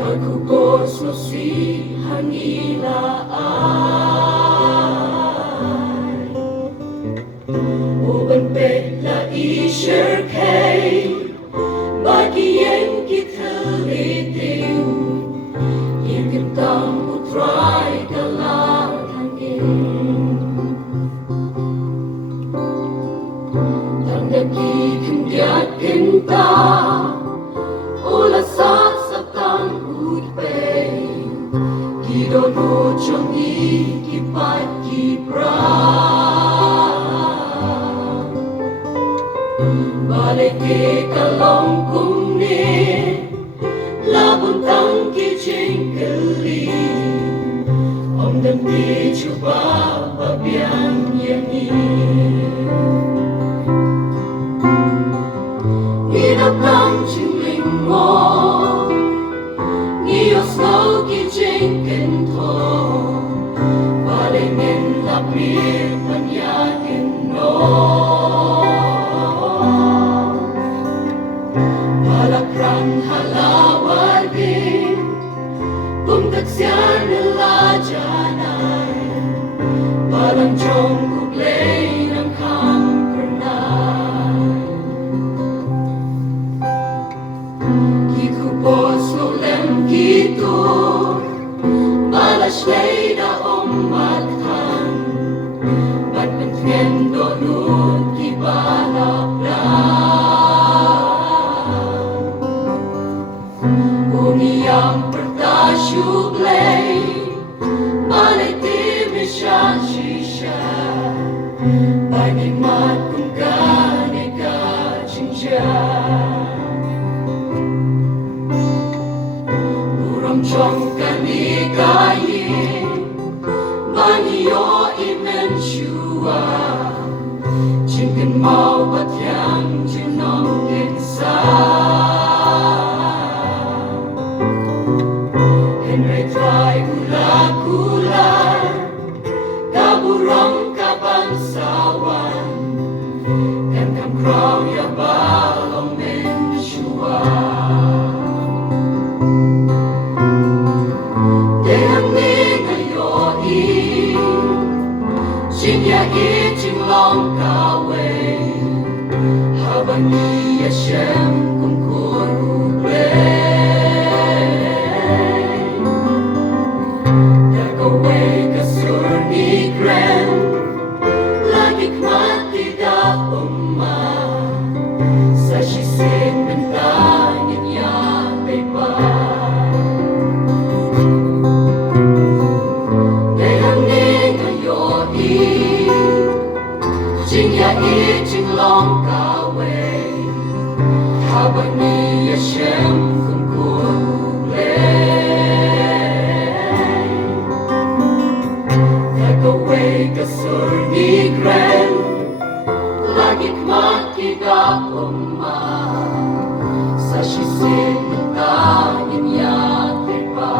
Kagubos mo si hangilaan Uban petla i-A.L.K Bagian kita liting Hingkitang utray kalahangin Tanggagi kendiat kinta Ulasat sa tangkut pay Kidodo chong ikipat kiprang Balik ke kalong kung ni Labuntang kijing kali Om dan di cuba pabiang yang Nginatang chingling mo Ngiyos ngau kijing kento Palingin lapit panyakin no Palakrang halawagin Pumtaksyan nila dyanay Balang jong Blei ng kham phyrnai Kikubos ngulem kitur Balas lay da matkan Ba't bentgen donut kibalaplan Umiyang pertasyu Blei Balay timi siya shisha Panimat kung gani ka chinja Chong kanikayin Maniyo imensyua Chingkin mau batyang jinong kinsa Henry try gula-gular Kaburong kabansawan Kantang kraw ya balong mensyua Jingya ijing long kaway Habang ni Hashem kungkur Blei Gagaway kasur ni Gren Lagi kmati da Sa shisin bentangin ya pepa Jingya ijing long kaway Habang ni Hashem kungkur Blei Gagaway kasur ni Gren Lagi kmakida Sa shisin ng tangin yakin pa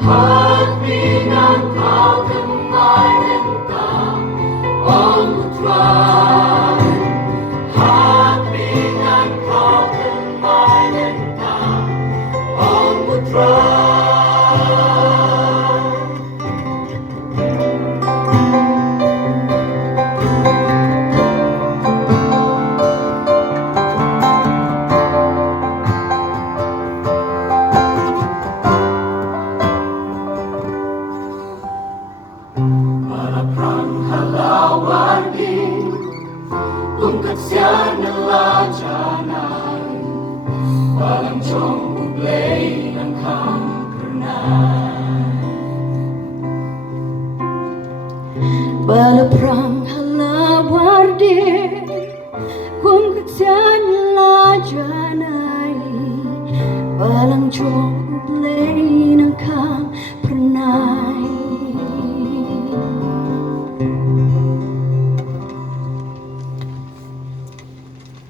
Hagbinan kau kemarin tak omutrai Hagbinan kau kemarin tak omutrai halawagin Kung katsyan nila dyanay Balang jong Blei ng kham phyrnai Balaprang halawagin Kung katsyan nila dyanay Balang jong Blei ng kham